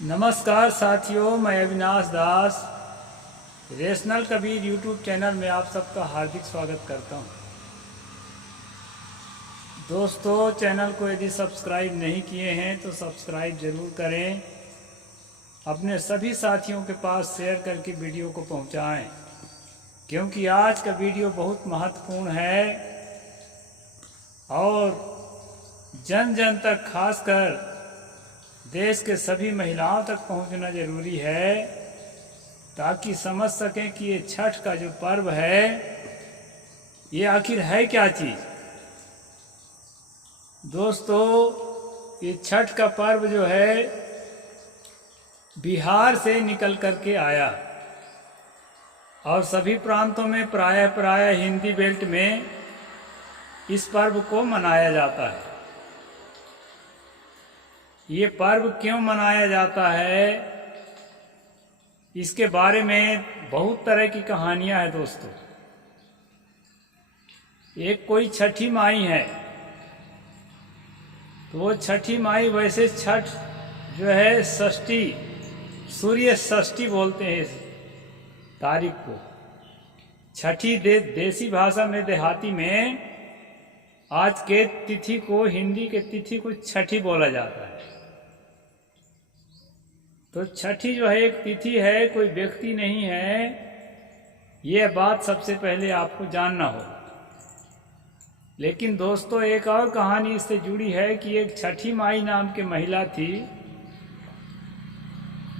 नमस्कार साथियों, मैं अविनाश दास रेशनल कबीर यूट्यूब चैनल में आप सबका हार्दिक स्वागत करता हूं। दोस्तों, चैनल को यदि सब्सक्राइब नहीं किए हैं तो सब्सक्राइब ज़रूर करें। अपने सभी साथियों के पास शेयर करके वीडियो को पहुंचाएं, क्योंकि आज का वीडियो बहुत महत्वपूर्ण है और जन जन तक, खासकर देश के सभी महिलाओं तक पहुंचना ज़रूरी है, ताकि समझ सकें कि ये छठ का जो पर्व है ये आखिर है क्या चीज़। दोस्तों, ये छठ का पर्व जो है बिहार से निकल करके आया और सभी प्रांतों में प्रायः हिंदी बेल्ट में इस पर्व को मनाया जाता है। ये पर्व क्यों मनाया जाता है, इसके बारे में बहुत तरह की कहानियां हैं दोस्तों। एक कोई छठी माई है, तो वो छठी माई, वैसे छठ जो है षष्ठी, सूर्य षष्ठी बोलते हैं इस तारीख को। छठी देसी भाषा में, देहाती में आज के तिथि को, हिंदी के तिथि को छठी बोला जाता है। तो छठी जो है एक तिथि है, कोई व्यक्ति नहीं है। ये बात सबसे पहले आपको जानना होगा। लेकिन दोस्तों, एक और कहानी इससे जुड़ी है कि एक छठी माई नाम की महिला थी,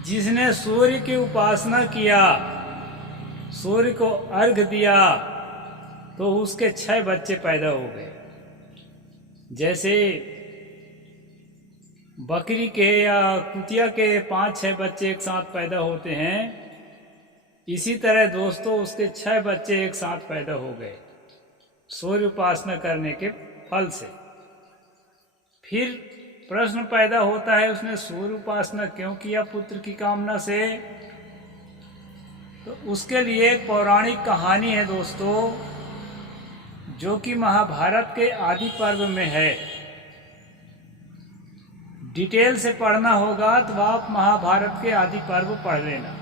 जिसने सूर्य की उपासना किया, सूर्य को अर्घ दिया, तो उसके 6 बच्चे पैदा हो गए। जैसे बकरी के या कुतिया के 5-6 बच्चे एक साथ पैदा होते हैं, इसी तरह दोस्तों उसके 6 बच्चे एक साथ पैदा हो गए सूर्य उपासना करने के फल से। फिर प्रश्न पैदा होता है, उसने सूर्य उपासना क्यों किया पुत्र की कामना से? तो उसके लिए एक पौराणिक कहानी है दोस्तों, जो कि महाभारत के आदि पर्व में है। डिटेल से पढ़ना होगा तो आप महाभारत के आदि पर्व पढ़ लेना,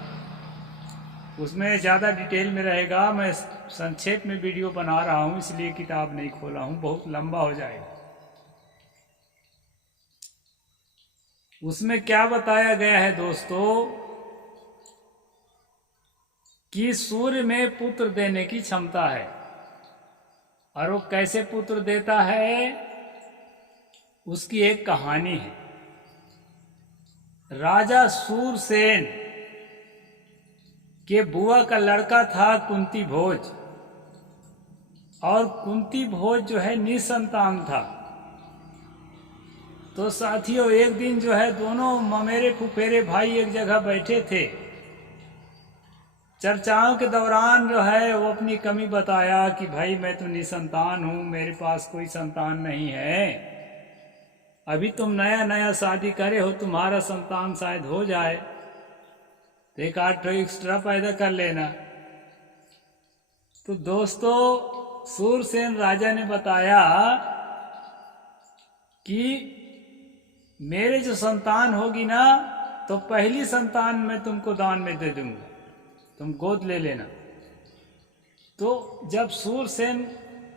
उसमें ज़्यादा डिटेल में रहेगा। मैं संक्षेप में वीडियो बना रहा हूँ, इसलिए किताब नहीं खोला हूँ, बहुत लंबा हो जाएगा। उसमें क्या बताया गया है दोस्तों, कि सूर्य में पुत्र देने की क्षमता है। और वो कैसे पुत्र देता है, उसकी एक कहानी है। राजा सूरसेन के बुआ का लड़का था कुंती भोज, और कुंती भोज जो है निसंतान था। तो साथियों, एक दिन जो है दोनों ममेरे फुफेरे भाई एक जगह बैठे थे। चर्चाओं के दौरान जो है वो अपनी कमी बताया कि भाई मैं तो निसंतान हूँ, मेरे पास कोई संतान नहीं है। अभी तुम नया नया शादी करे हो, तुम्हारा संतान शायद हो जाए तो एक 8 एक्स्ट्रा पैदा कर लेना। तो दोस्तों, सूरसेन राजा ने बताया कि मेरे जो संतान होगी ना, तो पहली संतान मैं तुमको दान में दे दूंगा, तुम गोद ले लेना। तो जब सूरसेन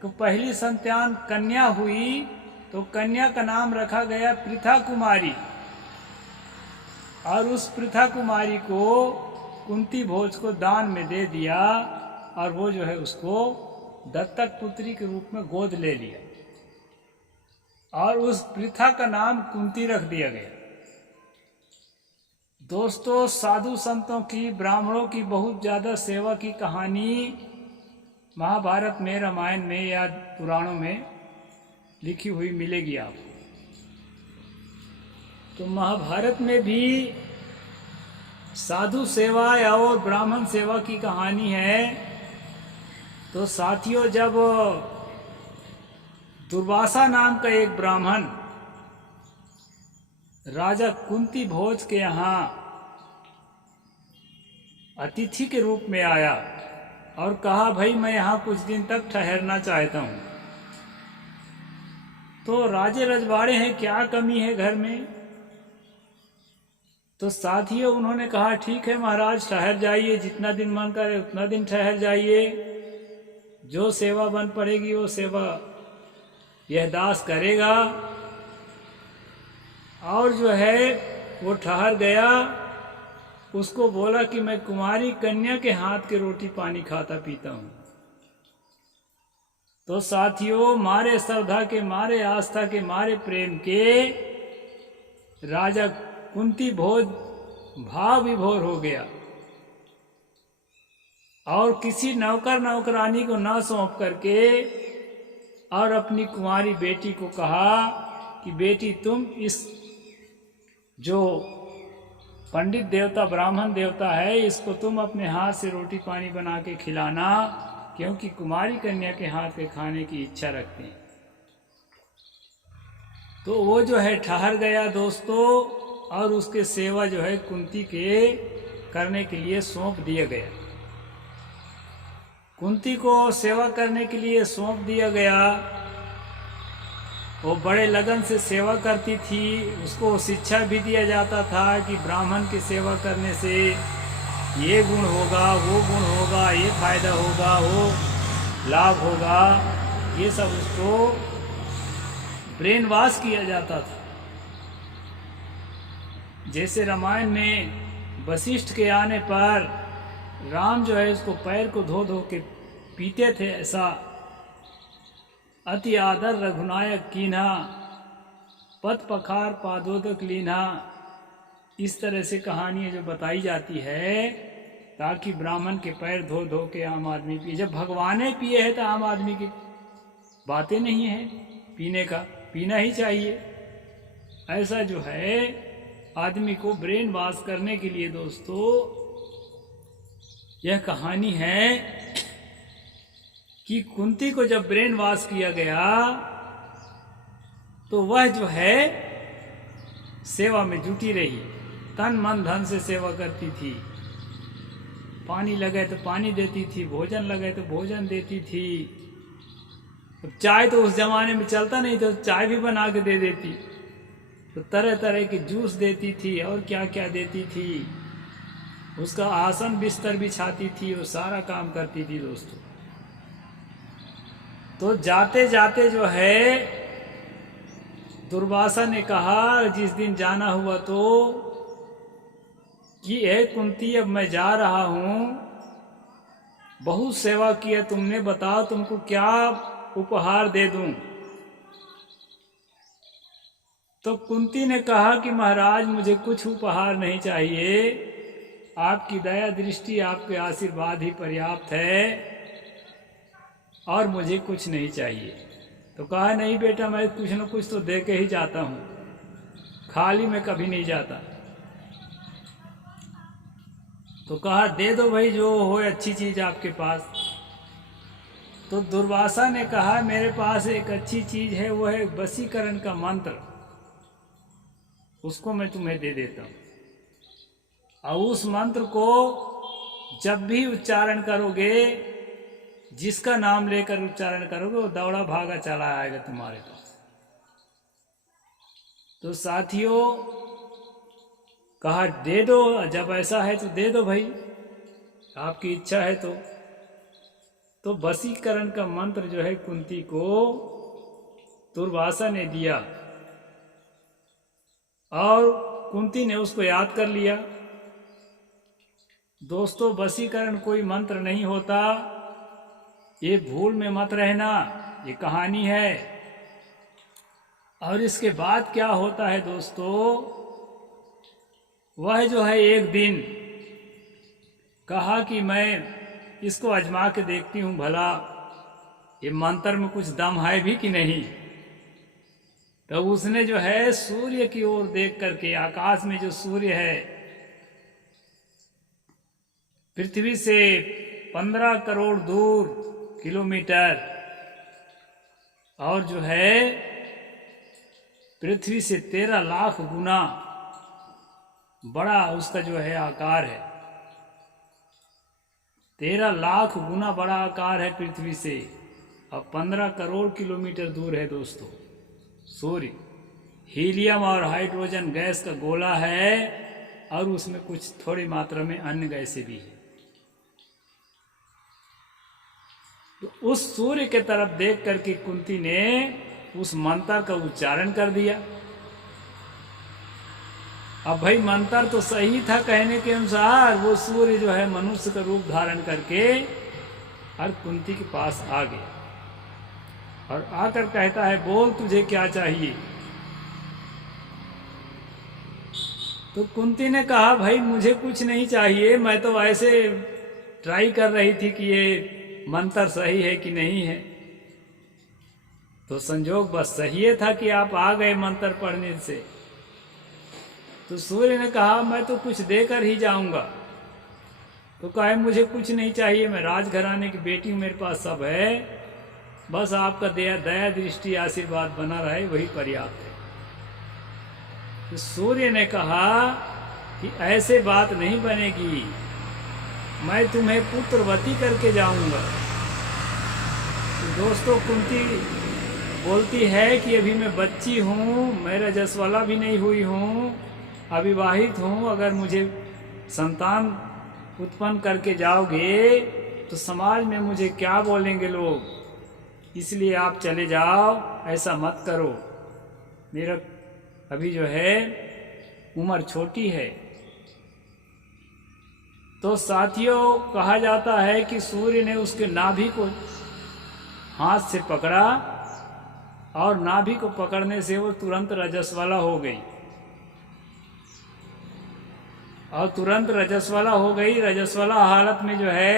को पहली संतान कन्या हुई, तो कन्या का नाम रखा गया पृथा कुमारी, और उस पृथा कुमारी को कुंती भोज को दान में दे दिया, और वो जो है उसको दत्तक पुत्री के रूप में गोद ले लिया, और उस पृथा का नाम कुंती रख दिया गया। दोस्तों, साधु संतों की, ब्राह्मणों की बहुत ज़्यादा सेवा की कहानी महाभारत में, रामायण में या पुराणों में लिखी हुई मिलेगी आपको। तो महाभारत में भी साधु सेवा और ब्राह्मण सेवा की कहानी है। तो साथियों, जब दुर्वासा नाम का एक ब्राह्मण राजा कुंती भोज के यहाँ अतिथि के रूप में आया और कहा, भाई मैं यहाँ कुछ दिन तक ठहरना चाहता हूँ। तो राजे रजवाड़े हैं, क्या कमी है घर में? तो साथियों उन्होंने कहा ठीक है महाराज, ठहर जाइए, जितना दिन मन करे उतना दिन ठहर जाइए, जो सेवा बन पड़ेगी वो सेवा यह दास करेगा। और जो है वो ठहर गया, उसको बोला कि मैं कुमारी कन्या के हाथ के रोटी पानी खाता पीता हूं। तो साथियों मारे श्रद्धा के, मारे आस्था के, मारे प्रेम के राजा कुंती भोज भाव विभोर हो गया और किसी नौकर नौकरानी को न सौंप करके और अपनी कुंवारी बेटी को कहा कि बेटी तुम इस जो पंडित देवता ब्राह्मण देवता है इसको तुम अपने हाथ से रोटी पानी बना के खिलाना, क्योंकि कुमारी कन्या के हाथ के खाने की इच्छा रखते हैं। तो वो जो है ठहर गया दोस्तों, और उसके सेवा जो है कुंती के करने के लिए सौंप दिया गया। कुंती को सेवा करने के लिए सौंप दिया गया। वो बड़े लगन से सेवा करती थी, उसको शिक्षा भी दिया जाता था कि ब्राह्मण की सेवा करने से ये गुण होगा, वो गुण होगा, ये फायदा होगा, वो लाभ होगा, ये सब उसको ब्रेन वॉश किया जाता था। जैसे रामायण में वशिष्ठ के आने पर राम जो है उसको पैर को धो धो के पीते थे, ऐसा अति आदर रघुनायक कीन्हा, पद पखार पादोदक लीन्हा, इस तरह से कहानियाँ जो बताई जाती है ताकि ब्राह्मण के पैर धो धो के आम आदमी पिए। जब भगवान पिए है तो आम आदमी की बातें नहीं है पीने का, पीना ही चाहिए। ऐसा जो है आदमी को ब्रेन वॉश करने के लिए दोस्तों यह कहानी है कि कुंती को जब ब्रेन वॉश किया गया तो वह जो है सेवा में जुटी रही, तन मन धन से सेवा करती थी। पानी लगे तो पानी देती थी, भोजन लगे तो भोजन देती थी। चाय तो उस जमाने में चलता नहीं था, तो चाय भी बना के दे देती। तो तरह तरह के जूस देती थी और क्या क्या देती थी। उसका आसन बिस्तर बिछाती थी, वो सारा काम करती थी दोस्तों। तो जाते जाते जो है दुर्वासा ने कहा जिस दिन जाना हुआ तो कि हे कुंती अब मैं जा रहा हूं, बहुत सेवा की है तुमने, बताओ तुमको क्या उपहार दे दूं। तो कुंती ने कहा कि महाराज मुझे कुछ उपहार नहीं चाहिए, आपकी दया दृष्टि आपके आशीर्वाद ही पर्याप्त है और मुझे कुछ नहीं चाहिए। तो कहा नहीं बेटा मैं कुछ न कुछ तो दे के ही जाता हूँ, खाली मैं कभी नहीं जाता। तो कहा दे दो भाई जो हो अच्छी चीज आपके पास। तो दुर्वासा ने कहा मेरे पास एक अच्छी चीज है, वो है वशीकरण का मंत्र, उसको मैं तुम्हें दे देता हूं। और उस मंत्र को जब भी उच्चारण करोगे, जिसका नाम लेकर उच्चारण करोगे वो दौड़ा भागा चला आएगा तुम्हारे पास। तो साथियों कहा दे दो, जब ऐसा है तो दे दो भाई, आपकी इच्छा है तो वशीकरण का मंत्र जो है कुंती को दुर्वासा ने दिया और कुंती ने उसको याद कर लिया। दोस्तों वशीकरण कोई मंत्र नहीं होता, ये भूल में मत रहना, ये कहानी है। और इसके बाद क्या होता है दोस्तों, वह जो है एक दिन कहा कि मैं इसको आजमा के देखती हूं भला ये मंत्र में कुछ दम है भी कि नहीं। तो उसने जो है सूर्य की ओर देख करके, आकाश में जो सूर्य है पृथ्वी से 15 करोड़ दूर किलोमीटर, और जो है पृथ्वी से 13 लाख गुना बड़ा उसका जो है आकार है, 13 लाख गुना बड़ा आकार है पृथ्वी से, और 15 करोड़ किलोमीटर दूर है दोस्तों सूर्य। हीलियम और हाइड्रोजन गैस का गोला है और उसमें कुछ थोड़ी मात्रा में अन्य गैसें भी है। तो उस सूर्य के तरफ देख करके कुंती ने उस मंत्र का उच्चारण कर दिया। अब भाई मंत्र तो सही था कहने के अनुसार, वो सूर्य जो है मनुष्य का रूप धारण करके और कुंती के पास आ गया और आकर कहता है, बोल तुझे क्या चाहिए। तो कुंती ने कहा, भाई मुझे कुछ नहीं चाहिए, मैं तो ऐसे ट्राई कर रही थी कि ये मंत्र सही है कि नहीं है। तो संजोग बस सही था कि आप आ गए मंत्र पढ़ने से। तो सूर्य ने कहा, मैं तो कुछ देकर ही जाऊंगा। तो कहे, मुझे कुछ नहीं चाहिए, मैं राजघराने की बेटी हूं, मेरे पास सब है, बस आपका दया दृष्टि आशीर्वाद बना रहे वही पर्याप्त है। तो सूर्य ने कहा कि ऐसे बात नहीं बनेगी, मैं तुम्हें पुत्रवती करके जाऊंगा। तो दोस्तों कुंती बोलती है कि अभी मैं बच्ची हूँ, मेरा जसवाला भी नहीं हुई हूँ, अविवाहित हूँ, अगर मुझे संतान उत्पन्न करके जाओगे तो समाज में मुझे क्या बोलेंगे लोग, इसलिए आप चले जाओ, ऐसा मत करो, मेरा अभी जो है उम्र छोटी है। तो साथियों कहा जाता है कि सूर्य ने उसके नाभि को हाथ से पकड़ा और नाभि को पकड़ने से वो तुरंत रजस्वला हो गई और तुरंत रजस्वला हो गई। रजस्वला हालत में जो है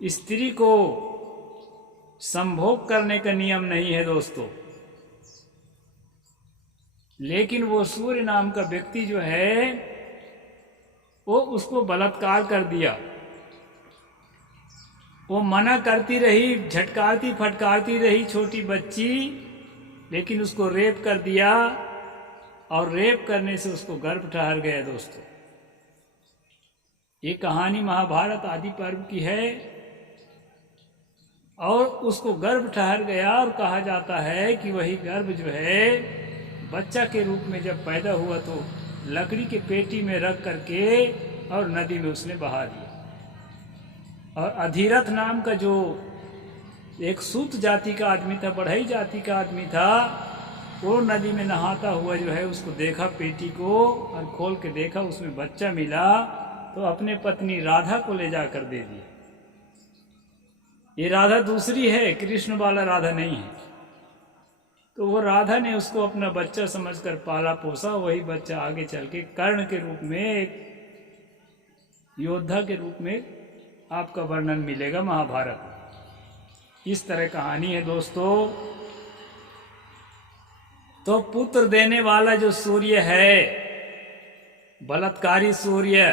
स्त्री को संभोग करने का नियम नहीं है दोस्तों, लेकिन वो सूर्य नाम का व्यक्ति जो है वो उसको बलात्कार कर दिया। वो मना करती रही, झटकारती फटकारती रही छोटी बच्ची, लेकिन उसको रेप कर दिया और रेप करने से उसको गर्भ ठहर गया। दोस्तों ये कहानी महाभारत आदि पर्व की है और उसको गर्भ ठहर गया और कहा जाता है कि वही गर्भ जो है बच्चा के रूप में जब पैदा हुआ तो लकड़ी के पेटी में रख करके और नदी में उसने बहा दिया। और अधिरथ नाम का जो एक सूत जाति का आदमी था, बढ़ई जाति का आदमी था, वो नदी में नहाता हुआ जो है उसको देखा पेटी को और खोल के देखा, उसमें बच्चा मिला तो अपने पत्नी राधा को ले जाकर दे दिया। ये राधा दूसरी है, कृष्ण वाला राधा नहीं है। तो वो राधा ने उसको अपना बच्चा समझकर पाला पोसा। वही बच्चा आगे चल के कर्ण के रूप में, एक योद्धा के रूप में आपका वर्णन मिलेगा महाभारत में। इस तरह कहानी है दोस्तों। तो पुत्र देने वाला जो सूर्य है, बलात्कारी सूर्य,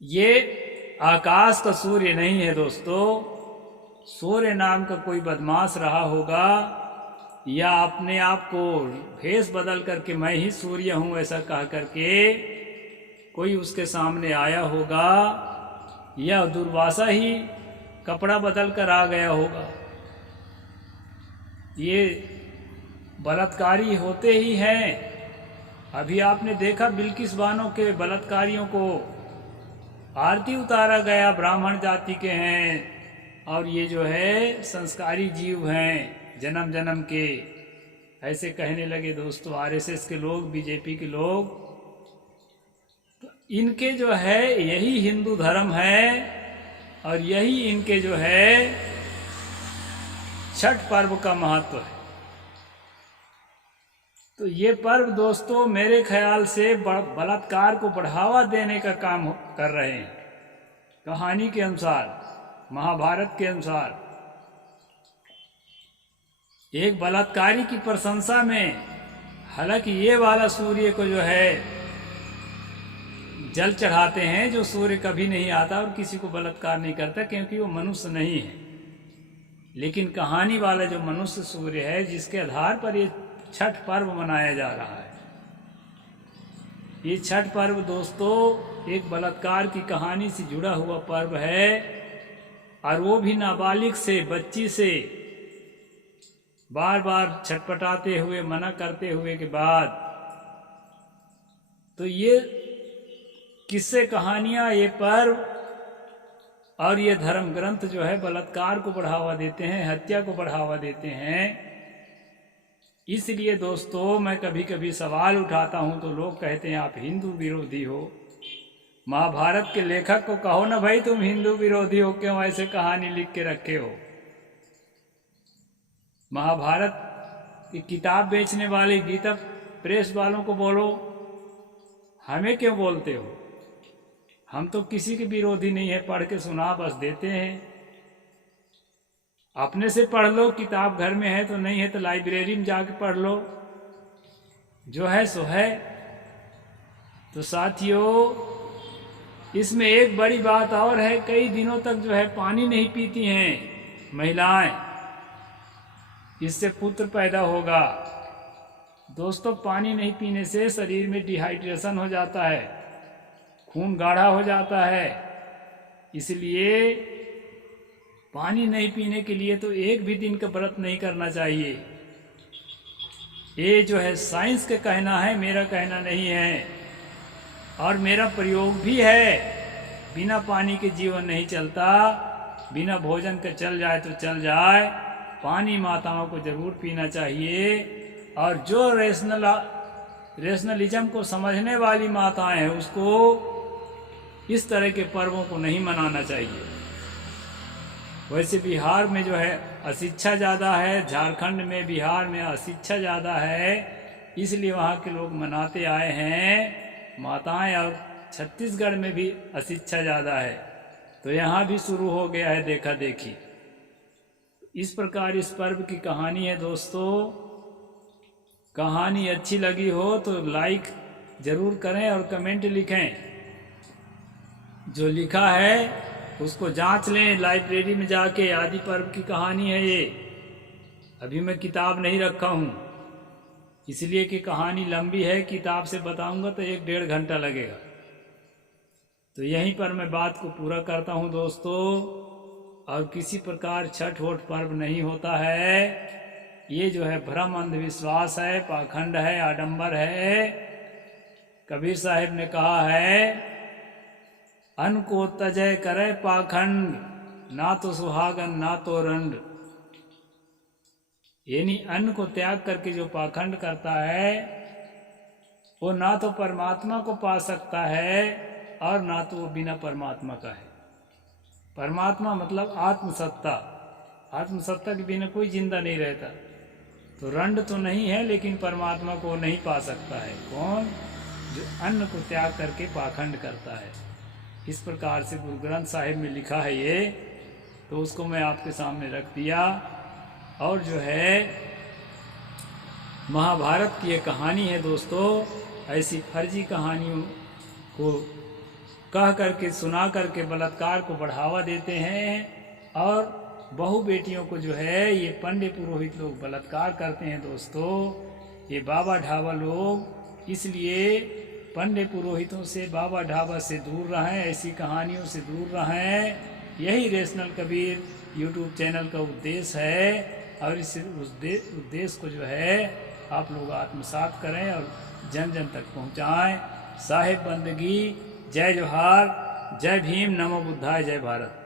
ये आकाश का सूर्य नहीं है दोस्तों। सूर्य नाम का कोई बदमाश रहा होगा या अपने आप को भेष बदल करके मैं ही सूर्य हूं ऐसा कह करके कोई उसके सामने आया होगा, या दुर्वासा ही कपड़ा बदल कर आ गया होगा। ये बलात्कारी होते ही हैं। अभी आपने देखा बिल्किस बानो के बलात्कारियों को आरती उतारा गया, ब्राह्मण जाति के हैं और ये जो है संस्कारी जीव हैं जन्म जन्म के, ऐसे कहने लगे दोस्तों आरएसएस के लोग, बीजेपी के लोग। तो इनके जो है यही हिंदू धर्म है और यही इनके जो है छठ पर्व का महत्व है। तो ये पर्व दोस्तों मेरे ख्याल से बलात्कार को बढ़ावा देने का काम कर रहे हैं। कहानी के अनुसार, महाभारत के अनुसार, एक बलात्कारी की प्रशंसा में, हालांकि ये वाला सूर्य को जो है जल चढ़ाते हैं, जो सूर्य कभी नहीं आता और किसी को बलात्कार नहीं करता क्योंकि वो मनुष्य नहीं है। लेकिन कहानी वाला जो मनुष्य सूर्य है, जिसके आधार पर ये छठ पर्व मनाया जा रहा है, ये छठ पर्व दोस्तों एक बलात्कार की कहानी से जुड़ा हुआ पर्व है और वो भी नाबालिग से, बच्ची से बार बार छटपटाते हुए, मना करते हुए के बाद तो ये किस्से कहानियाँ, ये पर्व और ये धर्म ग्रंथ जो है बलात्कार को बढ़ावा देते हैं, हत्या को बढ़ावा देते हैं। इसलिए दोस्तों मैं कभी कभी सवाल उठाता हूं तो लोग कहते हैं आप हिंदू विरोधी हो। महाभारत के लेखक को कहो ना भाई तुम हिंदू विरोधी हो, क्यों ऐसे कहानी लिख के रखे हो। महाभारत की किताब बेचने वाले गीता प्रेस वालों को बोलो, हमें क्यों बोलते हो। हम तो किसी के विरोधी नहीं है, पढ़ के सुना बस देते हैं। अपने से पढ़ लो, किताब घर में है तो नहीं है तो लाइब्रेरी में जाके पढ़ लो, जो है सो है। तो साथियों इसमें एक बड़ी बात और है, कई दिनों तक जो है पानी नहीं पीती हैं महिलाएं, इससे पुत्र पैदा होगा। दोस्तों पानी नहीं पीने से शरीर में डिहाइड्रेशन हो जाता है, खून गाढ़ा हो जाता है। इसलिए पानी नहीं पीने के लिए तो एक भी दिन का व्रत नहीं करना चाहिए। ये जो है साइंस का कहना है, मेरा कहना नहीं है। और मेरा प्रयोग भी है, बिना पानी के जीवन नहीं चलता, बिना भोजन के चल जाए तो चल जाए, पानी माताओं को जरूर पीना चाहिए। और जो रेशनलिज्म को समझने वाली माताएं हैं उसको इस तरह के पर्वों को नहीं मनाना चाहिए। वैसे बिहार में जो है अशिक्षा ज़्यादा है, झारखंड में बिहार में अशिक्षा ज़्यादा है, इसलिए वहाँ के लोग मनाते आए हैं माताएं। और छत्तीसगढ़ में भी अशिक्षा ज़्यादा है तो यहाँ भी शुरू हो गया है देखा देखी। इस प्रकार इस पर्व की कहानी है दोस्तों। कहानी अच्छी लगी हो तो लाइक ज़रूर करें और कमेंट लिखें। जो लिखा है उसको जांच लें लाइब्रेरी में जाके। आदि पर्व की कहानी है ये, अभी मैं किताब नहीं रखा हूँ इसलिए कि कहानी लंबी है, किताब से बताऊंगा तो 1-1.5 घंटा लगेगा। तो यहीं पर मैं बात को पूरा करता हूँ दोस्तों। और किसी प्रकार छठ वोट पर्व नहीं होता है, ये जो है भ्रम अंधविश्वास है, पाखंड है, आडंबर है। कबीर साहिब ने कहा है अन्न को तजय करे पाखंड, ना तो सुहागन ना तो रंड। यानी अन्न को त्याग करके जो पाखंड करता है वो ना तो परमात्मा को पा सकता है और ना तो वो बिना परमात्मा का है। परमात्मा मतलब आत्मसत्ता, आत्मसत्ता के बिना कोई जिंदा नहीं रहता। तो रंड तो नहीं है लेकिन परमात्मा को नहीं पा सकता है। कौन? जो अन्न को त्याग करके पाखंड करता है। इस प्रकार से गुरु ग्रंथ साहिब में लिखा है ये, तो उसको मैं आपके सामने रख दिया। और जो है महाभारत की ये कहानी है दोस्तों, ऐसी फर्जी कहानियों को कह करके सुना करके बलात्कार को बढ़ावा देते हैं। और बहु बेटियों को जो है ये पंडे पुरोहित लोग बलात्कार करते हैं दोस्तों, ये बाबा ढाबा लोग। इसलिए पंडे पुरोहितों से, बाबा ढाबा से दूर रहें, ऐसी कहानियों से दूर रहें। यही रेशनल कबीर यूट्यूब चैनल का उद्देश्य है। और इस उद्देश्य को जो है आप लोग आत्मसात करें और जन जन तक पहुंचाएं। साहिब बंदगी, जय जोहार, जय भीम, नमो बुद्धाय, जय भारत।